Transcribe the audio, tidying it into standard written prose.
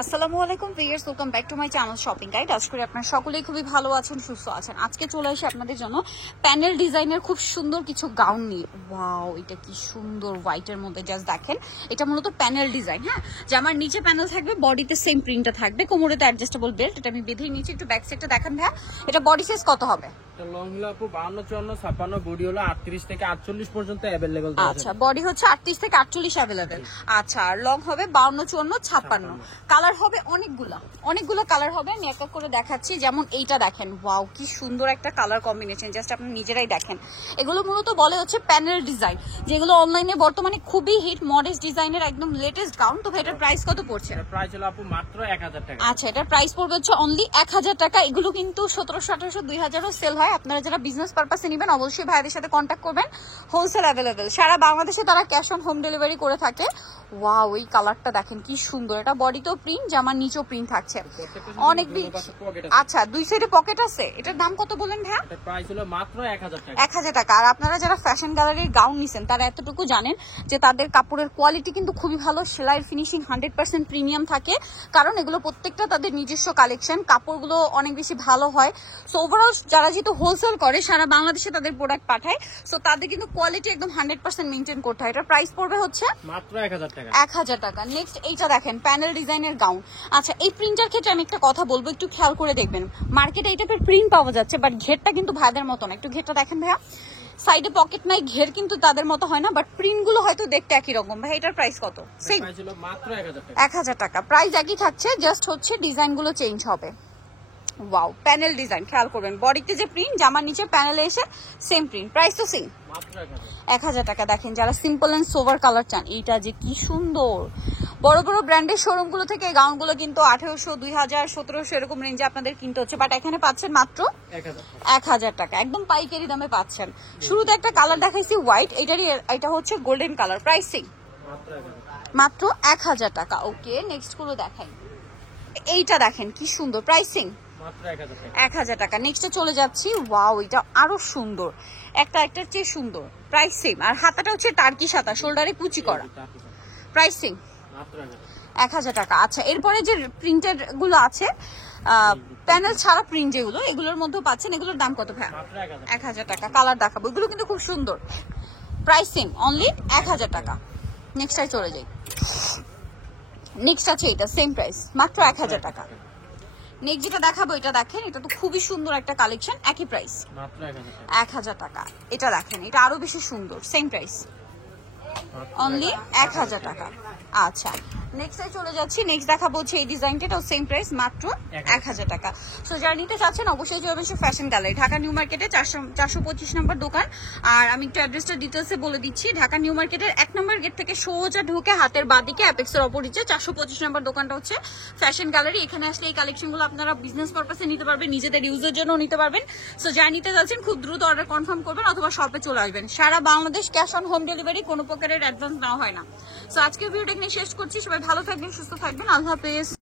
আসসালামু আলাইকুম viewers, welcome back to my channel shopping guide. আশা করি আপনারা সকলেই খুবই ভালো আছেন, সুস্থ আছেন। আজকে চলে আসি আপনাদের জন্য প্যানেল ডিজাইনের খুব সুন্দর কিছু গাউন নিয়ে। ওয়াও, এটা কি সুন্দর হোয়াইটের মধ্যে, জাস্ট দেখেন। এটা মূলত প্যানেল ডিজাইন, হ্যাঁ, জামার নিচে প্যানেল থাকবে, বডিতে সেম প্রিন্টটা থাকবে, কোমরেতে অ্যাডজাস্টেবল বেল্ট। এটা আমি বেঁধে নিয়েছি, একটু ব্যাক সাইডটা দেখান ভাইয়া। এটা বডি সাইজ কত হবে? লং হলো আপু 52, 54, 56, বডি হলো 38 থেকে 48 পর্যন্ত अवेलेबल। আচ্ছা, বডি হচ্ছে 38 থেকে 48 अवेलेबल। আচ্ছা, আর লং হবে 52, 54, 56। কালার হবে অনেকগুলো কালার হবে। আমি এক এক করে দেখাচ্ছি। যেমন এইটা দেখেন, ওয়াও কি সুন্দর একটা কালার কম্বিনেশন, জাস্ট আপনি নিজেরাই দেখেন। এগুলো মূলত বলে হচ্ছে প্যানেল ডিজাইন, যেগুলো অনলাইনে বর্তমানে খুবই হিট, মডেস্ট ডিজাইনের একদম লেটেস্ট গাউন। তো এটার প্রাইস কত পড়ছে? প্রাইস হলো আপু মাত্র 1000 টাকা। আচ্ছা, এটার প্রাইস পড়বে হচ্ছে অনলি 1000 টাকা। এগুলো কিন্তু 1700, 1800, 2000 সেল হয়। আপনারা যারা বিজনেস পারপাসে নেবেন অবশ্যই ভাইদের সাথে কন্ট্যাক্ট করবেন। হোলসেল অ্যাভেলেবেল সারা বাংলাদেশে, তারা ক্যাশ অন হোম ডেলিভারি করে থাকে। ওয়াও, এই কালারটা দেখেন কি সুন্দর। এটা বডিতেও প্রিন্ট, জামার নিচেও প্রিন্ট থাকছে অনেক বেশি। আচ্ছা, দুই সাইডে পকেট আছে। এটার দাম কত বলেন ভাইয়া? এটার প্রাইস হলো মাত্র 1000 টাকা। 1000 টাকা। আর আপনারা যারা ফ্যাশন গ্যালারির গাউন নিছেন তারা এতটুকু জানেন যে তাদের কাপড়ের কোয়ালিটি কিন্তু খুবই ভালো, সেলাইয়ের ফিনিশিং 100% প্রিমিয়াম থাকে, কারণ এগুলো প্রত্যেকটা তাদের নিজস্ব কালেকশন, কাপড়গুলো অনেক বেশি ভালো হয়। সো ওভারঅল যারা যেহেতু হোলসেল করে সারা বাংলাদেশে তাদের প্রোডাক্ট পাঠায়, সো তাদের কিন্তু কোয়ালিটি একদম 100% মেনটেন করতে হয়। এটার প্রাইস পড়বে হচ্ছে মাত্র 1000 টাকা। 1000 টাকা। নেক্সট এইটা দেখেন, প্যানেল ডিজাইনের গাউন। আচ্ছা, এই প্রিন্টার ক্ষেত্রে আমি একটা কথা বলবো, একটু খেয়াল করে দেখবেন। মার্কেটে এই টাইপের প্রিন্ট পাওয়া যাচ্ছে, বাট ঘেরটা কিন্তু ভাইদের মতো না। একটু ঘেরটা দেখেন ভাইয়া, সাইডে পকেট নাই, ঘের কিন্তু তাদের মতো হয় না, বাট প্রিন্ট গুলো হয়তো দেখতে একই রকম। ভাই এটার প্রাইস কত? সেম, প্রাইস হলো মাত্র 1000 টাকা। 1000 টাকা। প্রাইস একই থাকছে, জাস্ট হচ্ছে ডিজাইন গুলো চেঞ্জ হবে। ওয়াও, প্যানেল ডিজাইন খেয়াল করবেন, বডিতে যে প্রিন্ট, জামার নিচে প্যানেলে এসে সেম প্রিন্ট। প্রাইস তো সেম, মাত্র 1000 টাকা। দেখেন, যারা সিম্পল এন্ড সোভার কালার চান, এইটা যে কি সুন্দর। বড় বড় ব্র্যান্ডের শোরুম গুলো থেকে এই গাউন গুলো কিন্তু 1800, 2000, 1700 এরকম রেঞ্জে আপনাদের কিনতে হচ্ছে, বাট এখানে পাচ্ছেন মাত্র 1000 টাকা। একদম পাইকারি দামে পাচ্ছেন। শুরুতে একটা কালার দেখাইছি হোয়াইট, এটা হচ্ছে গোল্ডেন কালার। প্রাইসিং মাত্র 1000 টাকা। ওকে, নেক্সট গুলো দেখাই। এইটা দেখেন কি সুন্দর, প্রাইসিং মাত্র 1000 টাকা। 1000 টাকা। নেক্সটে চলে যাচ্ছি। ওয়াও, এটা আরো সুন্দর, একটার চেয়ে সুন্দর। প্রাইস সেম, আর হাতাটা হচ্ছে টার্কি হাতা, শোল্ডারে কুচি করা। প্রাইসিং মাত্র 1000 টাকা। আচ্ছা, এরপরে যে প্রিন্টেড গুলো আছে, প্যানেল ছাড়া প্রিন্ট যেগুলো, এগুলোর মধ্যেও পাচ্ছেন। এগুলোর দাম কত ভাই? মাত্র 1000 টাকা। কালার দেখাবো, এগুলো কিন্তু খুব সুন্দর। প্রাইসিং অনলি 1000 টাকা। নেক্সটটাই চলে যাই। নেক্সট আছে এটা, সেম প্রাইস, মাত্র 1000 টাকা। নেক্সট যেটা দেখাবো, এটা দেখেন, এটা তো খুবই সুন্দর একটা কালেকশন, একই প্রাইস মাত্র 1000 টাকা। এটা দেখেন, এটা আরো বেশি সুন্দর, সেম প্রাইস অনলি 1000 টাকা। আচ্ছা, নেক্সটে চলে যাচ্ছি। নেক্সট দেখাবো হচ্ছে এই ডিজাইনটা, এটাও সেম প্রাইস, মাত্র 1000 টাকা। সো যারা নিতে চাচ্ছেন অবশ্যই যাবেন ফ্যাশন গ্যালারি, ঢাকা নিউ মার্কেটে 425 নম্বর দোকান। আর আমি একটু অ্যাড্রেসটা ডিটেলসে বলে দিচ্ছি। ঢাকা নিউ মার্কেটের 1 নম্বর গেট থেকে সোজা ঢুকে হাতের বাঁদিকে অ্যাপেক্সের অপোজিটে 425 নম্বর দোকানটা হচ্ছে ফ্যাশন গ্যালারি। এখানে আসলে এই কালেকশনগুলো আপনারা বিজনেস পারপাসে নিতে পারবেন, নিজেদের ইউজের জন্য নিতে পারবেন। সো যারা নিতে যাচ্ছেন খুব দ্রুত অর্ডার কনফার্ম করবেন অথবা শপে চলে আসবেন। সারা Bangladesh cash on home delivery, কোনো প্রকারের অ্যাডভান্স নেওয়া হয় না। সো আজকে ভিডিওটা এখানে শেষ করছি। সবাই ভালো থাকবেন, সুস্থ থাকবেন, আল্লাহ হাফেজ।